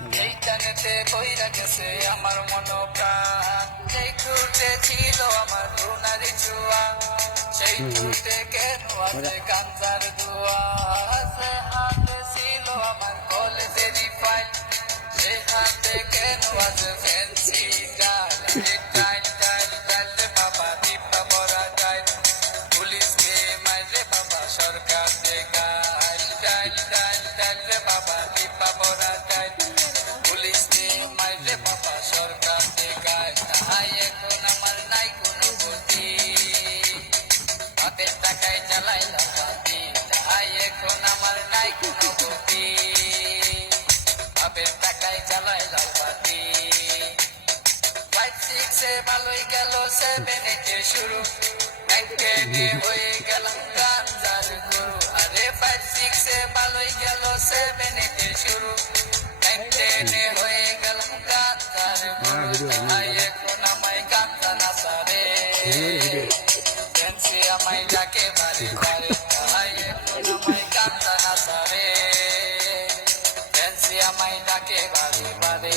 এই টানেতে বইরা গেছে আমার মনোপ্রাণ যেই ঠুটে ছিল আমার রুনারি চুয়া সেই ঠুটে কেন আছে গাঞ্জার দুয়া সে হাতে ছিল আমার কলেজেরই ফাইল সে হাতে কেন আছে ফ্যান্সি ডাল ডাইল ডাইল ডাইল রে বাবা দীপা বড়া ডাইল পুলিশকে মাইরে বাবা সরকার দেখাইল ডাইল ডাইল ডাইল রে বাবা দীপা বড়া ডাইল পুলিশকে মাইরে বাবা সরকার দেখাইল তাই এখন আমার নাই কোনো গতি বাপের টাকায় চালাইলাম বাতি তাই এখন আমার নাই কোনো গতি বাপের টাকায় চালাইলাম বাতি 5-6 ভালোই গেল 7-8 শুরু 9-10 হয়ে গেলাম গাঞ্জার গুরু আরে 5-6 ভালোই গেল 7-8 শুরু 9-10 হয়ে গেলাম গাঞ্জার গুরু তাই এখন আমায় গাঞ্জা না সারে ফ্যান্সি আমায় ডাকে বারে বারে তাই এখন আমায় গাঞ্জা না সারে ফ্যান্সি আমায় ডাকে বারে বারে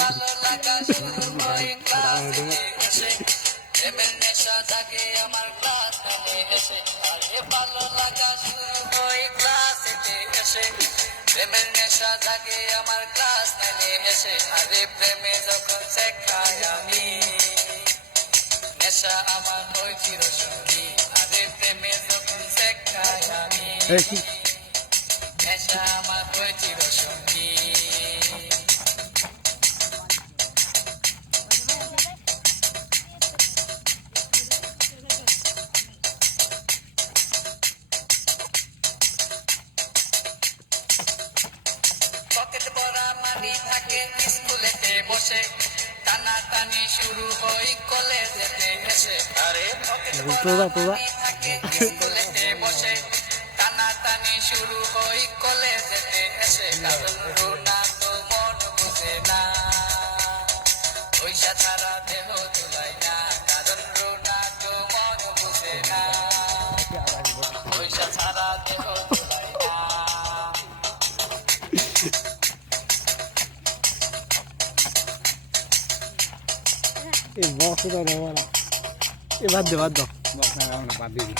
ভালো লাগা শুরু হয় ক্লাস থেকে এসে প্রেমের নেশা জাগে আমার ক্লাস নামে এসে আরে ভালো লাগা শুরু হয় ক্লাস থেকে এসে প্রেমের নেশা জাগে আমার ক্লাস নামে এসে আরে প্রেমে যখন শেখাই আমি নেশা আমার হয় চিরসঙ্গী আরে প্রেমে যখন শেখাই আমি নেশা আমার হয় চিরসঙ্গী পকেট ভরা মানি থাকে স্কুলেতে বসে টানাটানি শুরু হয় কলেজেতে এসে আরে পকেট ভরা মানি থাকে স্কুলেতে বসে টানাটানি শুরু হয় কলেজেতে এসে কারণ রুনা তো মন বুঝে না পয়সা ছাড়া দেহ তুলাই না কারণ রুনা তো মন বুঝে না পয়সা ছাড়া দেহ তুলাই না এই বক্সটা দেওয়া না এবার দে বাদ দাও বক্স না বাদ দিবি